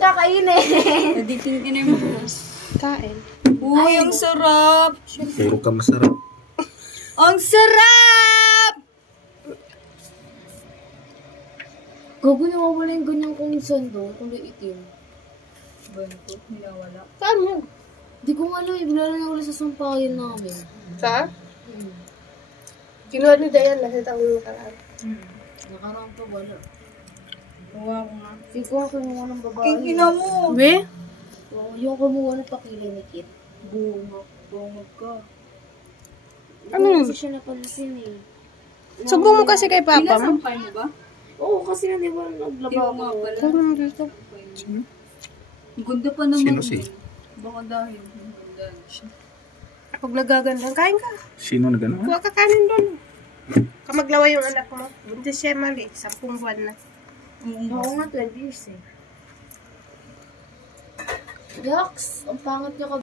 kakainin. Naditingin mo. Kain. Uy, ang sarap. Puro ka masarap. Ang sarap! Gago na wala yung ganyang kong sando, kulay itim. Banto, ninawala. Saan mo? Di ko nga alam, ibigla na wala sa sampayan namin. Sa? Kinuha ni Dayan, nakita ko yung nakaraan. Nakarang pa wala. Gawa ko nga. Hindi ko nga kumuha ng babae. Kikina mo! Be? Oo, yung kumuha ng pakilay ni Kit. Bungag ka. Ano yun? Kasi siya napansin eh. Sumbong mo kasi kay Papa mo. Pinasampay mo ba? Oo, kasi nga di ba naglaba Nga ko. pala. Kung naman dito. Ang ganda pa naman. Sino si? Baka dahil. Ang ganda siya. Pag nagagandang, kain ka. Sino na gano'n? Kuha ka kanin doon. Kamaglawa yung anak mo. Buntis siya mali. 10 buwan na. Oo nga, 12 years eh. Yaks! Ang pangat niya